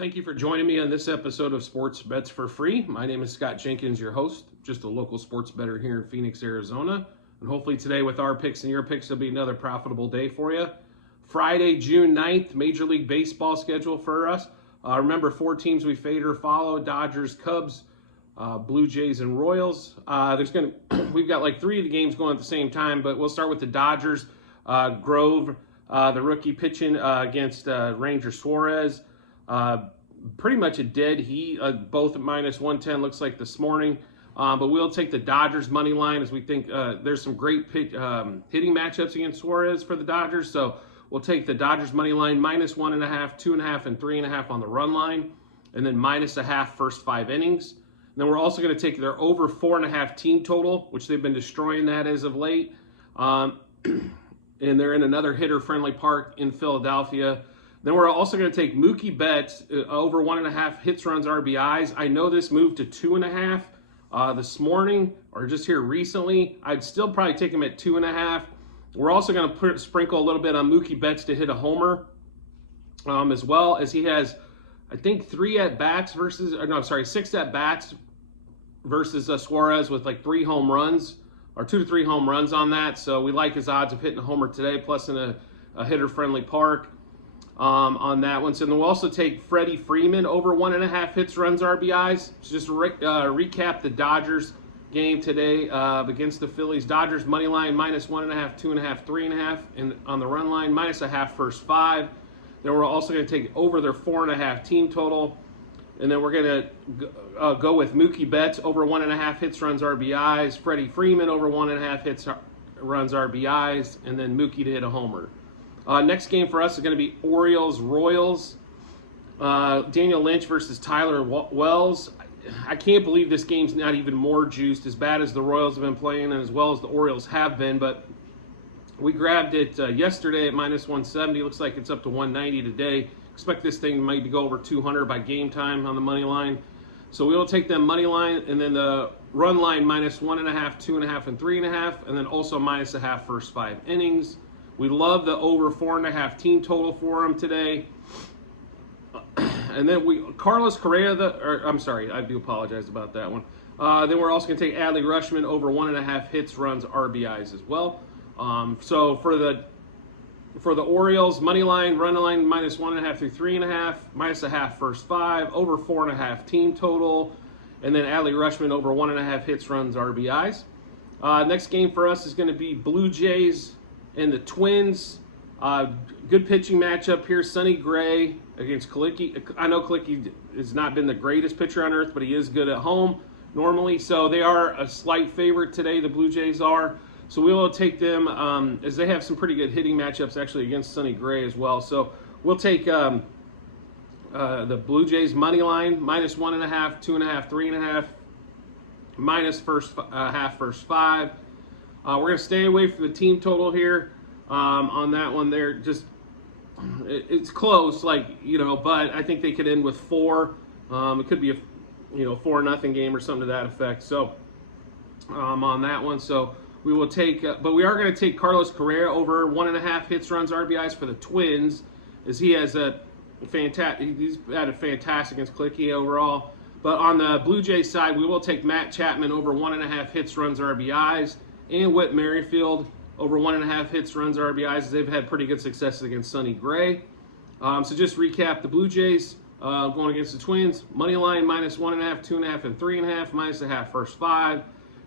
Thank you for joining me on this episode of Sports Bets for Free. My name is Scott Jenkins, your host, just a local sports bettor here in Phoenix, Arizona. And hopefully today with our picks and your picks, it'll be another profitable day for you. Friday, June 9th, Major League Baseball schedule for us. Remember, 4 teams we fade or follow: Dodgers, Cubs, Blue Jays, and Royals. We've got like 3 of the games going at the same time, but we'll start with the Dodgers. Grove, the rookie, pitching against Ranger Suarez. Pretty much a dead heat, both at minus 110 looks like this morning. But we'll take the Dodgers money line, as we think there's some great hitting matchups against Suarez for the Dodgers. So we'll take the Dodgers money line minus 1.5, 2.5, and 3.5 on the run line, and then minus a half first 5 innings. And then we're also going to take their over 4.5 team total, which they've been destroying that as of late. And they're in another hitter-friendly park in Philadelphia. Then we're also going to take Mookie Betts over 1.5 hits, runs, RBIs. I know this moved to 2.5 this morning, or just here recently. I'd still probably take him at 2.5. We're also going to sprinkle a little bit on Mookie Betts to hit a homer, as well as he has, I think, 6 at-bats versus Suarez with like 3 home runs, or 2 to 3 home runs on that. So we like his odds of hitting a homer today, plus in a hitter-friendly park. On that one. So then we'll also take Freddie Freeman over 1.5 hits, runs, RBIs. So just recap the Dodgers game today against the Phillies. Dodgers money line minus 1.5, 2.5, 3.5, and on the run line minus a half first 5. Then we're also going to take over their 4.5 team total, and then we're going to go with Mookie Betts over 1.5 hits, runs, RBIs. Freddie Freeman over 1.5 hits, runs, RBIs, and then Mookie to hit a homer. Next game for us is going to be Orioles-Royals. Daniel Lynch versus Tyler Wells. I can't believe this game's not even more juiced, as bad as the Royals have been playing and as well as the Orioles have been. But we grabbed it yesterday at minus 170. Looks like it's up to 190 today. Expect this thing might go over 200 by game time on the money line. So we will take them money line, and then the run line minus 1.5, 2.5, and 3.5, and then also minus a half first 5 innings. We love the over 4.5 team total for him today. And then Carlos Correa, I do apologize about that one. Then we're also going to take Adley Rutschman over 1.5 hits, runs, RBIs as well. So for the Orioles, money line, run line minus 1.5 through 3.5, minus a half first 5, over 4.5 team total, and then Adley Rutschman over 1.5 hits, runs, RBIs. Next game for us is going to be Blue Jays and the Twins. Good pitching matchup here. Sonny Gray against Klicki. I know Klicki has not been the greatest pitcher on earth, but he is good at home normally. So they are a slight favorite today, the Blue Jays are. So we will take them, as they have some pretty good hitting matchups actually against Sonny Gray as well. So we'll take the Blue Jays money line, minus 1.5, 2.5, 3.5, minus half first 5. We're going to stay away from the team total here on that one. They're just, it's close, but I think they could end with 4. It could be a 4-0 game or something to that effect. So on that one, so we will take, but we are going to take Carlos Correa over 1.5 hits, runs, RBIs for the Twins, as he has he's had a fantastic against Klicki overall. But on the Blue Jays side, we will take Matt Chapman over 1.5 hits, runs, RBIs. And Whit Merrifield over 1.5 hits, runs, RBIs. They've had pretty good success against Sonny Gray. So just recap the Blue Jays going against the Twins. Money line minus 1.5, 2.5, and 3.5, minus a half first 5.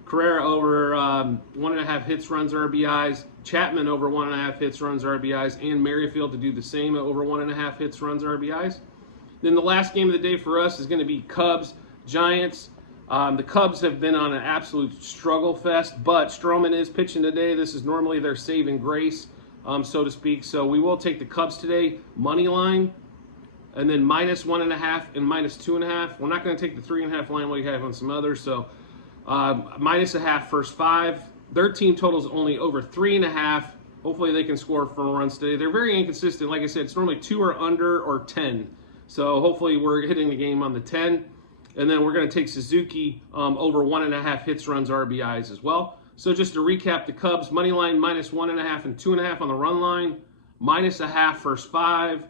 Carrera over 1.5 hits, runs, RBIs. Chapman over 1.5 hits, runs, RBIs. And Merrifield to do the same at over 1.5 hits, runs, RBIs. Then the last game of the day for us is going to be Cubs-Giants. The Cubs have been on an absolute struggle fest, but Stroman is pitching today. This is normally their saving grace, so to speak. So we will take the Cubs today, money line, and then minus 1.5 and minus 2.5. We're not going to take the 3.5 line like we have on some others. So minus a half first 5. Their team total is only over 3.5. Hopefully they can score 4 runs today. They're very inconsistent. Like I said, it's normally 2 or under or 10. So hopefully we're hitting the game on the 10. And then we're going to take Suzuki over 1.5 hits, runs, RBIs as well. So just to recap, the Cubs money line minus 1.5 and 2.5 on the run line, minus a half first 5,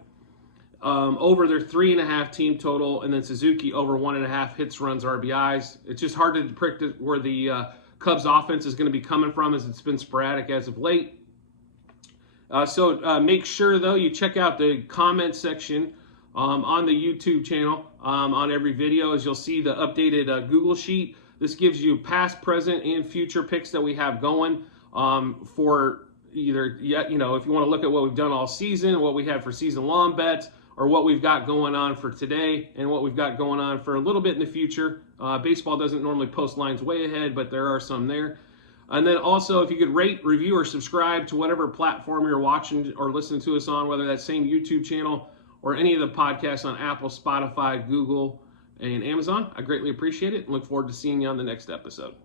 over their 3.5 team total, and then Suzuki over 1.5 hits, runs, RBIs. It's just hard to predict where the Cubs offense is going to be coming from, as it's been sporadic as of late. So make sure, though, you check out the comment section on the YouTube channel on every video, as you'll see the updated Google Sheet. This gives you past, present, and future picks that we have going for either, if you want to look at what we've done all season, what we have for season-long bets, or what we've got going on for today and what we've got going on for a little bit in the future. Baseball doesn't normally post lines way ahead, but there are some there. And then also, if you could rate, review, or subscribe to whatever platform you're watching or listening to us on, whether that's same YouTube channel or any of the podcasts on Apple, Spotify, Google, and Amazon. I greatly appreciate it and look forward to seeing you on the next episode.